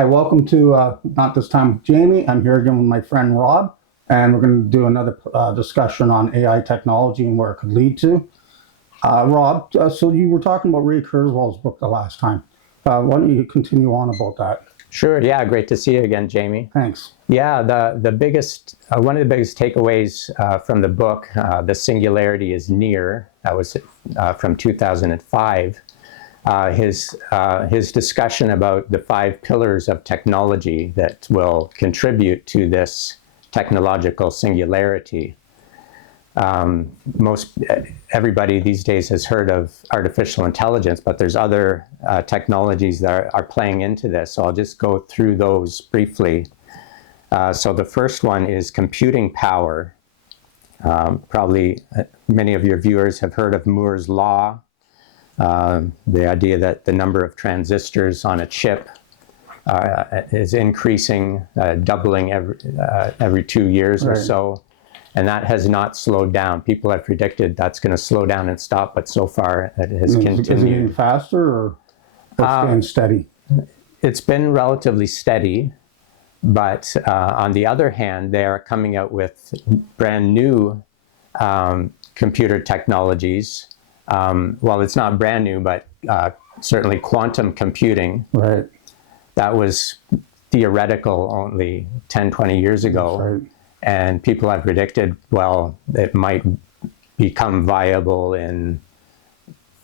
Hi, welcome to Not This Time with Jamie. I'm here again with my friend Rob, and we're going to do another discussion on AI technology and where it could lead to. Rob, so you were talking about Ray Kurzweil's book the last time. Why don't you continue on about that? Sure. Yeah. Great to see you again, Jamie. Thanks. Yeah. The biggest one of the biggest takeaways from the book, "The Singularity is Near," that was from 2005. His discussion about the 5 pillars of technology that will contribute to this technological singularity. Everybody these days has heard of artificial intelligence, but there's other technologies that are playing into this. So I'll just go through those briefly. So the first one is computing power. Probably many of your viewers have heard of Moore's law, the idea that the number of transistors on a chip is increasing, doubling every 2 years or so. And that has not slowed down. People have predicted that's going to slow down and stop, but so far it has continued. Is it getting faster or staying steady? It's been relatively steady, but on the other hand, they are coming out with brand new computer technologies. Well, it's not brand new, but certainly quantum computing. Right. That was theoretical only 10, 20 years ago. Right. And people have predicted, well, it might become viable in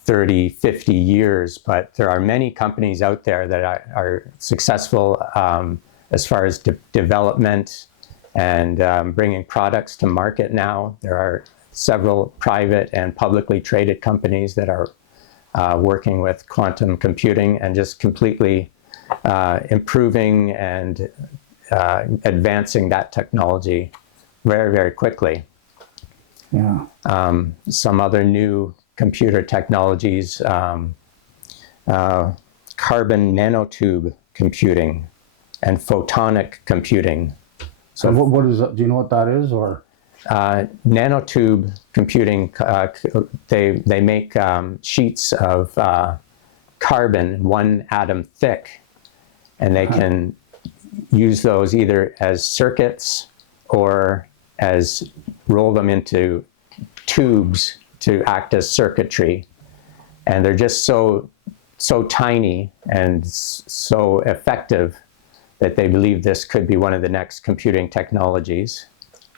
30, 50 years, but there are many companies out there that are successful as far as development and bringing products to market now. There are several private and publicly traded companies that are working with quantum computing and just completely improving and advancing that technology very, very quickly. Yeah. Some other new computer technologies, carbon nanotube computing and photonic computing. So what is that? Do you know what that is, or? Nanotube computing, they make sheets of carbon 1 atom thick, and they can use those either as circuits or as roll them into tubes to act as circuitry. And they're just so tiny and so effective that they believe this could be one of the next computing technologies.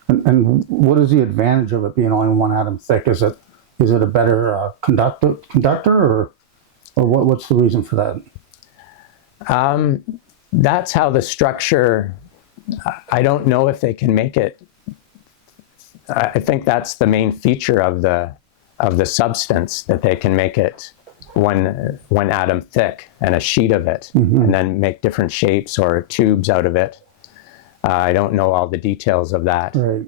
And what is the advantage of it being only 1 atom thick? Is it a better conductor, or what's the reason for that? That's how the structure, I don't know if they can make it. I think that's the main feature of the substance, that they can make it one atom thick and a sheet of it, and then make different shapes or tubes out of it. I don't know all the details of that. Right.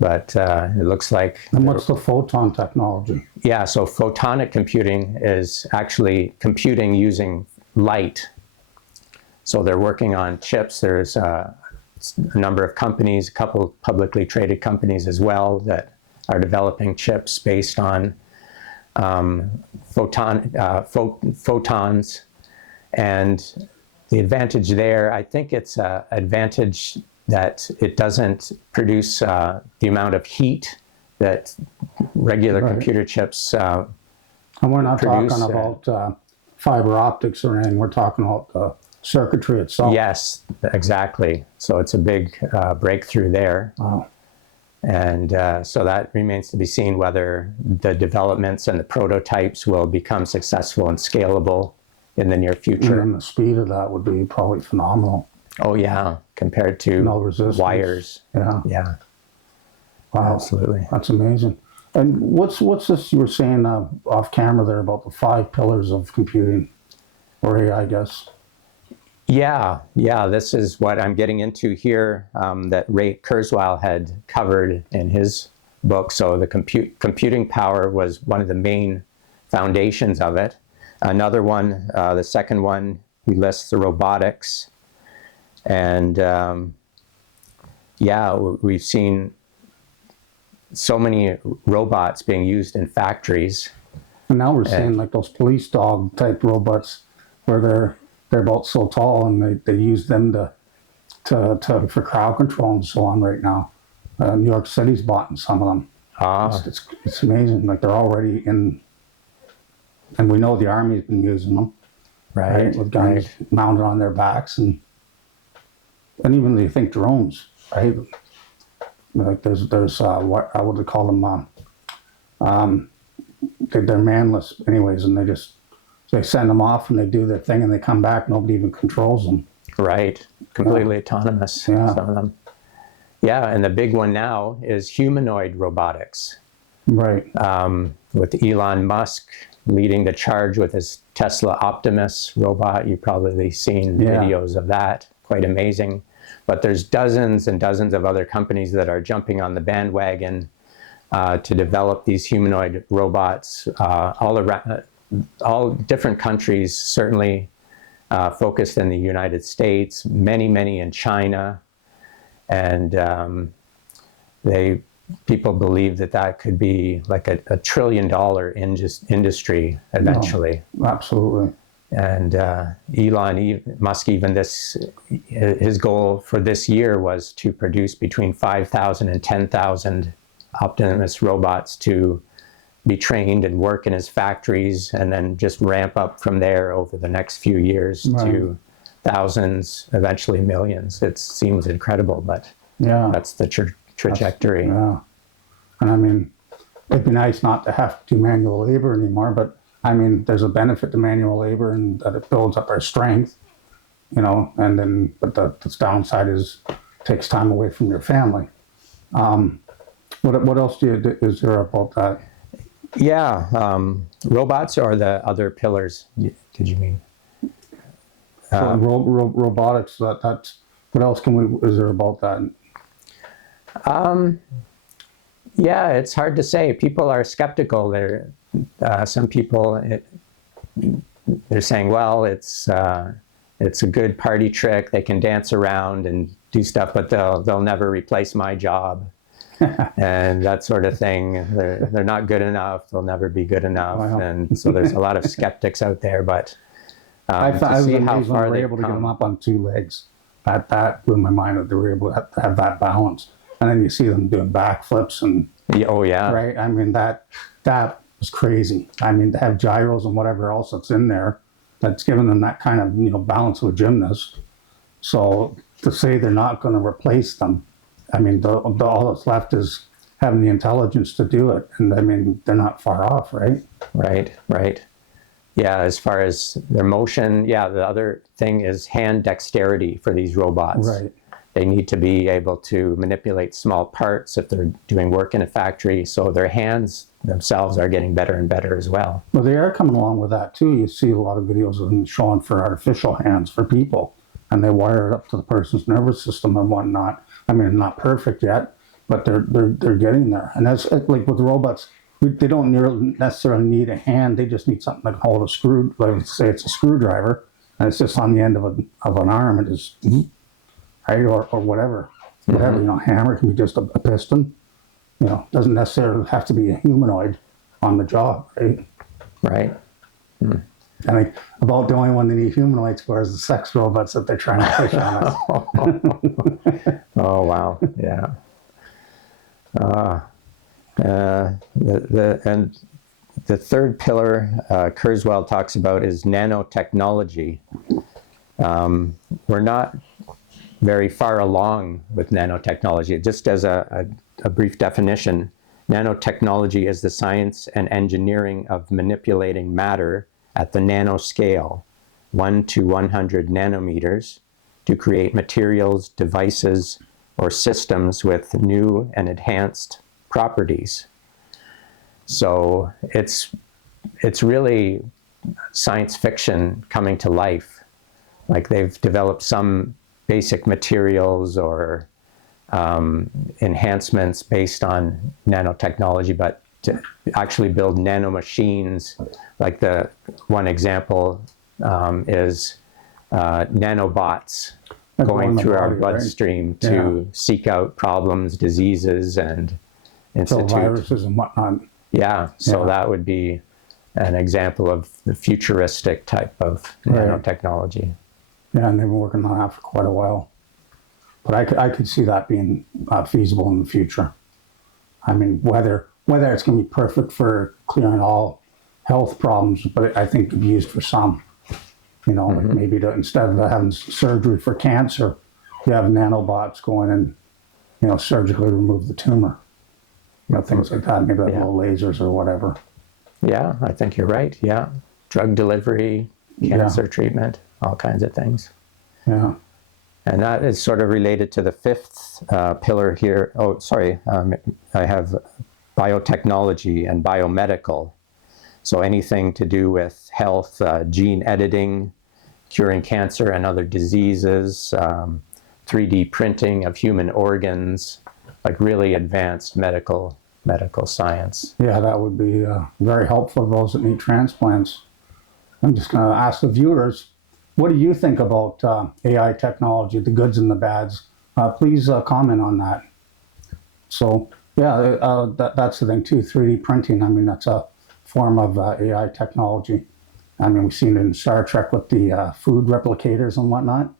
But it looks like... And what's the photon technology? Yeah, so photonic computing is actually computing using light. So they're working on chips. There's a number of companies, a couple publicly traded companies as well, that are developing chips based on photons. And the advantage there, I think it's an advantage that it doesn't produce the amount of heat that regular computer chips and we're not produce. Talking about fiber optics or anything. We're talking about the circuitry itself. Yes, exactly. So it's a big breakthrough there. Wow. And so that remains to be seen whether the developments and the prototypes will become successful and scalable in the near future. And the speed of that would be probably phenomenal. Oh yeah, compared to wires. Yeah. Yeah. Wow. Absolutely. That's amazing. And what's this you were saying off camera there about the 5 pillars of computing, or AI, I guess? Yeah, this is what I'm getting into here, that Ray Kurzweil had covered in his book. So the computing power was one of the main foundations of it. Another one, the second one, he lists the robotics. And we've seen so many robots being used in factories. And now we're seeing like those police dog type robots where they're about so tall, and they use them for crowd control and so on right now. New York City's bought some of them. It's amazing. Like they're already in, and we know the Army's been using them, right? With guns mounted on their backs, and even they think drones, right? Like there's what would they call them? They're manless anyways, and they send them off and they do their thing and they come back. Nobody even controls them. Right, completely autonomous. Yeah. Some of them. Yeah, and the big one now is humanoid robotics. Right. With Elon Musk leading the charge with his Tesla Optimus robot. You've probably seen videos of that. Quite amazing. But there's dozens and dozens of other companies that are jumping on the bandwagon to develop these humanoid robots all around, all different countries, certainly focused in the United States, many in China. And people believe that could be like a $1 trillion industry eventually. Oh, absolutely. And Elon Musk, even his goal for this year was to produce between 5,000 and 10,000 Optimus robots to be trained and work in his factories, and then just ramp up from there over the next few years to thousands, eventually millions. It seems incredible, but that's the trajectory. Yeah. And I mean, it'd be nice not to have to do manual labor anymore, but I mean, there's a benefit to manual labor in that it builds up our strength, and then, but the downside is it takes time away from your family. What else is there about that? Yeah, robots are the other pillars. Did you mean? So robotics, that's, what else is there about that? Yeah, it's hard to say. People are skeptical. Some people, they're saying, well, it's a good party trick. They can dance around and do stuff, but they'll never replace my job. And that sort of thing. They're not good enough. They'll never be good enough. Wow. And so there's a lot of skeptics out there. But I was amazed when they were able to get them up on two legs. That blew my mind that they were able to have that balance. And then you see them doing backflips and right. I mean that was crazy. I mean, to have gyros and whatever else that's in there, that's giving them that kind of balance of a gymnast. So to say they're not going to replace them, I mean, all that's left is having the intelligence to do it. And I mean, they're not far off, right? Right. Yeah, as far as their motion, the other thing is hand dexterity for these robots. Right. They need to be able to manipulate small parts if they're doing work in a factory. So their hands themselves are getting better and better as well. Well, they are coming along with that too. You see a lot of videos of them showing for artificial hands for people, and they wire it up to the person's nervous system and whatnot. I mean, not perfect yet, but they're getting there. And that's like with robots, they don't necessarily need a hand. They just need something that can hold a screw. Like say it's a screwdriver, and it's just on the end of an arm, and just right or whatever. Hammer can be just a piston. Doesn't necessarily have to be a humanoid on the job, right? Right. And about the only one they need humanoids for is the sex robots that they're trying to push on us. Oh, wow. Yeah. And the third pillar Kurzweil talks about is nanotechnology. We're not very far along with nanotechnology. Just as a brief definition, nanotechnology is the science and engineering of manipulating matter at the nanoscale, 1 to 100 nanometers, to create materials, devices, or systems with new and enhanced properties. So it's really science fiction coming to life. Like they've developed some basic materials or enhancements based on nanotechnology, but to actually build nanomachines, like the one example is nanobots going through our bloodstream to seek out problems, diseases, and institute viruses and whatnot. So that would be an example of the futuristic type of nanotechnology. Yeah, and they've been working on that for quite a while. But I could see that being feasible in the future. I mean, whether it's going to be perfect for clearing all health problems, but I think it could be used for some. Like maybe instead of having surgery for cancer, you have nanobots going and, surgically remove the tumor. Things like that, maybe like little lasers or whatever. Yeah, I think you're right. Yeah. Drug delivery, cancer treatment, all kinds of things. Yeah. And that is sort of related to the fifth pillar here. Oh, sorry. I have biotechnology and biomedical. So anything to do with health, gene editing, curing cancer and other diseases, 3D printing of human organs, like really advanced medical science. Yeah, that would be very helpful for those that need transplants. I'm just going to ask the viewers, what do you think about AI technology, the goods and the bads? Please comment on that. So, yeah, that's the thing too, 3D printing. I mean, that's a form of AI technology. I mean, we've seen it in Star Trek with the food replicators and whatnot.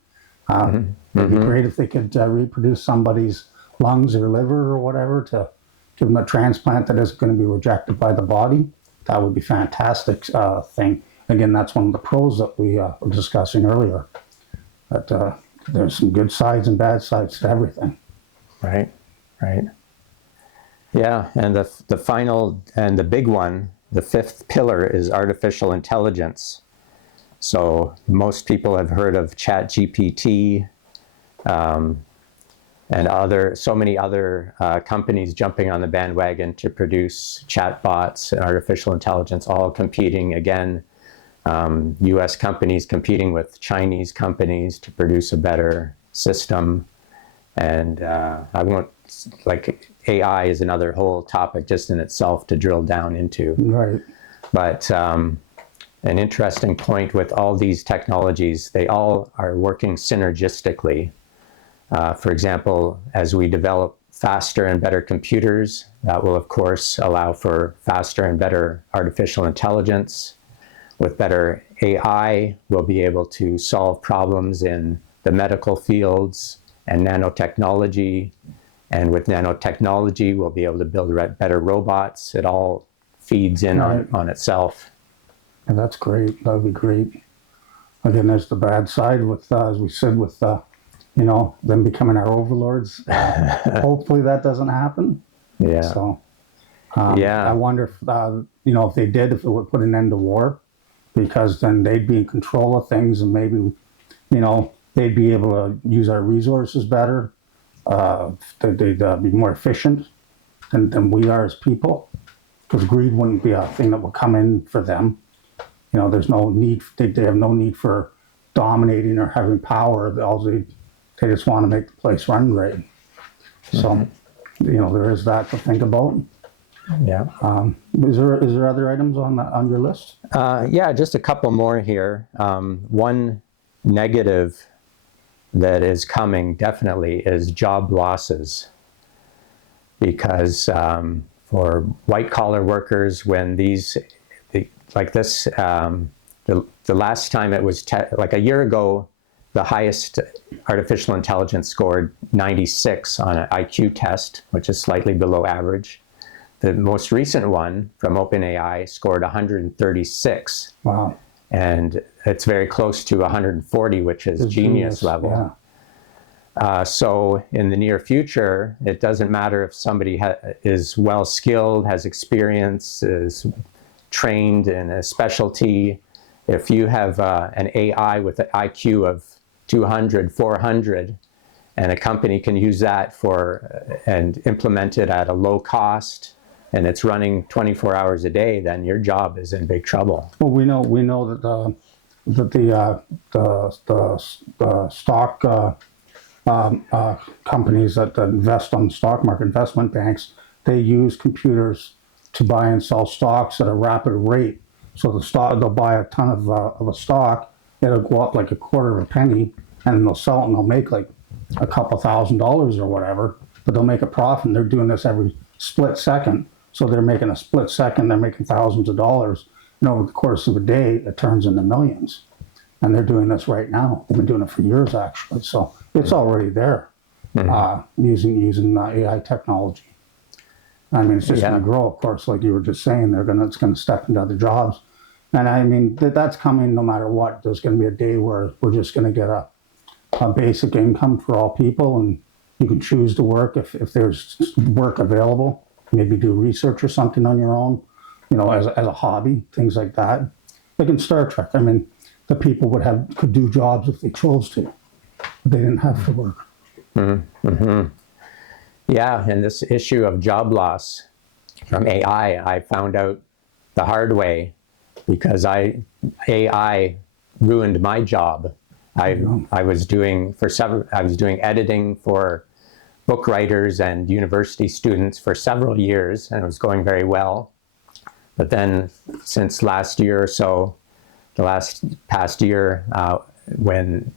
It'd be great if they could reproduce somebody's lungs or liver or whatever to give them a transplant that isn't going to be rejected by the body. That would be a fantastic thing. Again, that's one of the pros that we were discussing earlier. That there's some good sides and bad sides to everything. Right. Yeah, and the final and the big one, the fifth pillar, is artificial intelligence. So most people have heard of ChatGPT and so many other companies jumping on the bandwagon to produce chatbots and artificial intelligence, all competing again. U.S. companies competing with Chinese companies to produce a better system. And I won't, like, AI is another whole topic just in itself to drill down into. Right. But an interesting point with all these technologies, they all are working synergistically. For example, as we develop faster and better computers, that will, of course, allow for faster and better artificial intelligence. With better AI, we'll be able to solve problems in the medical fields and nanotechnology. And with nanotechnology, we'll be able to build better robots. It all feeds in on itself. And that's great. That would be great. Again, there's the bad side with, as we said, with, them becoming our overlords. Hopefully that doesn't happen. Yeah. So, I wonder if, if they did, if it would put an end to war, because then they'd be in control of things and maybe, they'd be able to use our resources better. They'd be more efficient than we are as people, because greed wouldn't be a thing that would come in for them. There's no need, they have no need for dominating or having power. They just want to make the place run great. So, there is that to think about. Yeah. Is there other items on your list? Yeah, just a couple more here. One negative that is coming definitely is job losses, because for white collar workers, when like this, the last time it was like a year ago, the highest artificial intelligence scored 96 on an IQ test, which is slightly below average. The most recent one from OpenAI scored 136. Wow. And it's very close to 140, which is genius level. Yeah. So in the near future, it doesn't matter if somebody is well skilled, has experience, is trained in a specialty. If you have an AI with an IQ of 200, 400, and a company can use that and implement it at a low cost, and it's running 24 hours a day, then your job is in big trouble. Well, we know that the stock companies that invest on the stock market, investment banks, they use computers to buy and sell stocks at a rapid rate. So they'll buy a ton of a stock, it'll go up like a quarter of a penny, and then they'll sell it and they'll make like a couple $1,000s or whatever, but they'll make a profit. And they're doing this every split second. So they're making a split second, they're making thousands of dollars. And over the course of a day, it turns into millions. And they're doing this right now. They've been doing it for years, actually. So it's already there, using AI technology. I mean, it's just going to grow, of course, like you were just saying. It's going to step into other jobs. And I mean, that's coming no matter what. There's going to be a day where we're just going to get a basic income for all people, and you can choose to work if there's work available. Maybe do research or something on your own, as a hobby, things like that. Like in Star Trek, I mean, the people could do jobs if they chose to, but they didn't have to work. Yeah, and this issue of job loss from AI, I found out the hard way because AI ruined my job. I was doing editing for book writers and university students for several years, and it was going very well. But then, since last year or so, past year, when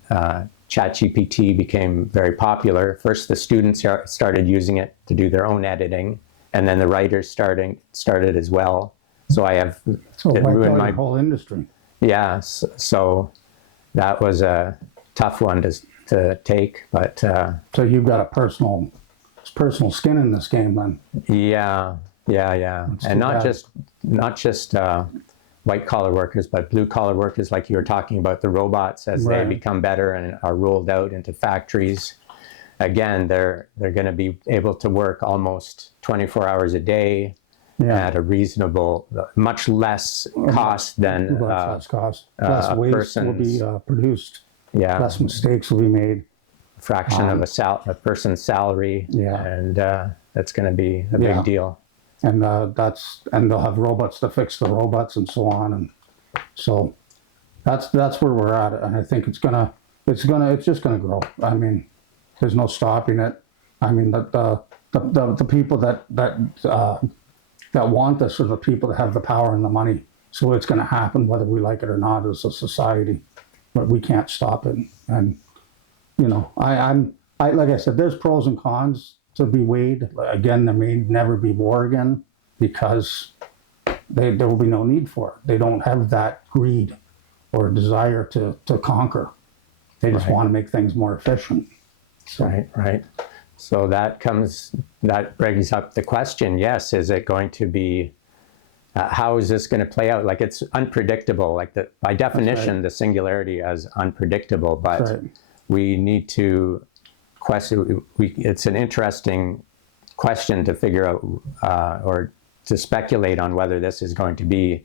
ChatGPT became very popular, first the students started using it to do their own editing, and then the writers started as well. So it ruined my whole industry. Yeah, so that was a tough one to take, but so you've got a personal skin in this game, then. Yeah, and not just white collar workers, but blue collar workers, like you were talking about the robots as they become better and are rolled out into factories. Again, they're going to be able to work almost 24 hours a day. At a reasonable, much less cost than less waste will be produced. Less mistakes will be made. Fraction of a person's salary. And that's going to be a big deal. And they'll have robots to fix the robots and so on. And so that's where we're at. And I think it's just gonna grow. I mean, there's no stopping it. I mean, the people that want this are the people that have the power and the money. So it's going to happen whether we like it or not as a society, but we can't stop it. And I like I said, there's pros and cons to be weighed. Again, there may never be war again because there will be no need for it. They don't have that greed or desire to conquer. They just want to make things more efficient. So. Right. So that brings up the question, yes, is it going to be, how is this going to play out? Like, it's unpredictable, by definition, the singularity is unpredictable, but we need to question, it's an interesting question to figure out, or to speculate on whether this is going to be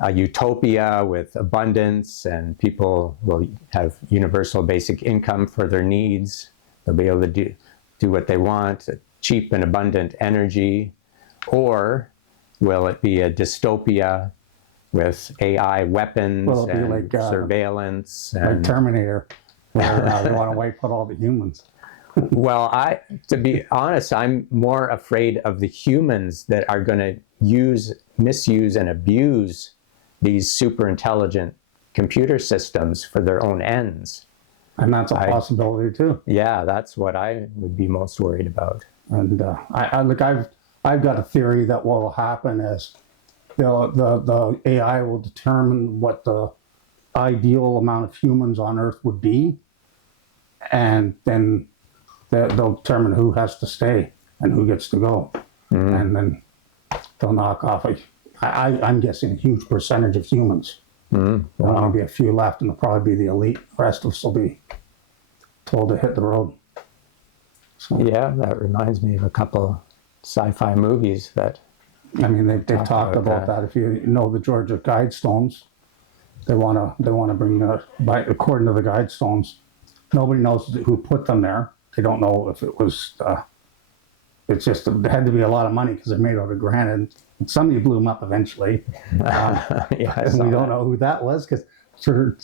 a utopia with abundance and people will have universal basic income for their needs. They'll be able to do what they want, cheap and abundant energy, or will it be a dystopia with AI weapons and surveillance? Like Terminator, where they want to wipe out all the humans. Well, to be honest, I'm more afraid of the humans that are going to misuse and abuse these super intelligent computer systems for their own ends. And that's a possibility too. Yeah, that's what I would be most worried about. And I've got a theory that what will happen is the AI will determine what the ideal amount of humans on Earth would be, and then they'll determine who has to stay and who gets to go, and then they'll knock off I'm guessing a huge percentage of humans. There'll only be a few left, and they'll probably be the elite. The rest of us will be told to hit the road. So, yeah, that reminds me of a couple sci-fi movies that. I mean, they've talked about that. If you know the Georgia Guidestones, they want to bring according to the Guidestones, nobody knows who put them there. They don't know if it was. It's just there had to be a lot of money because they're made out of granite. And somebody blew them up eventually. Yeah, and we don't know who that was because for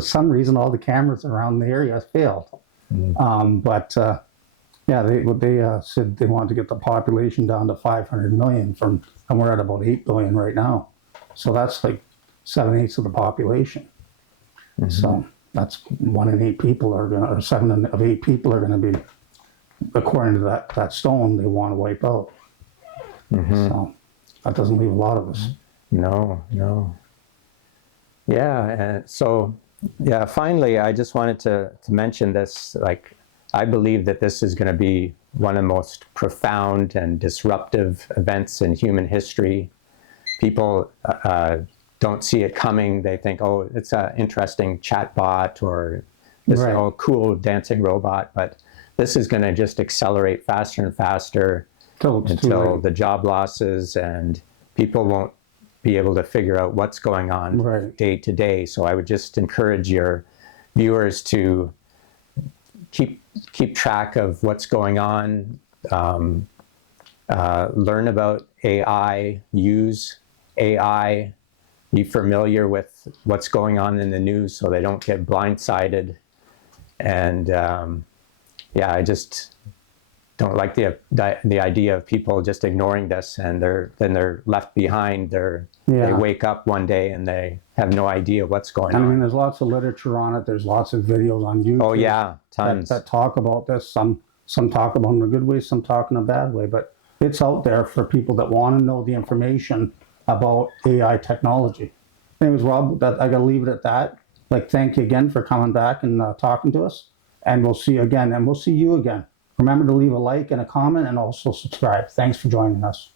some reason all the cameras around the area failed. Yeah, they said they wanted to get the population down to 500 million and we're at about 8 billion right now. So that's like 7/8 of the population. So that's 1 in 8 people or 7 of 8 people are going to be, according to that stone, they want to wipe out. So that doesn't leave a lot of us. No. Yeah, and so Yeah, finally, I just wanted to mention this. Like, I believe that this is going to be one of the most profound and disruptive events in human history. People don't see it coming. They think, oh, it's an interesting chatbot or this Right. oh, cool dancing robot. But this is going to just accelerate faster and faster Till it's too until late. the job losses and people won't be able to figure out what's going on Right. day to day. So I would just encourage your viewers to keep track of what's going on, learn about AI, use AI, be familiar with what's going on in the news so they don't get blindsided. And yeah, I just don't like the idea of people just ignoring this and they're left behind. They Yeah. wake up one day and they have no idea what's going I mean, on. there's lots of literature on it. There's lots of videos on YouTube. Oh yeah, that, tons. that talk about this. Some talk about it in a good way, some talk in a bad way, but it's out there for people that want to know the information about AI technology. Anyways, Rob, that I gotta leave it at that. Like, thank you again for coming back and talking to us, and we'll see you again, and we'll see you again. Remember to leave a like and a comment, and also subscribe. Thanks for joining us.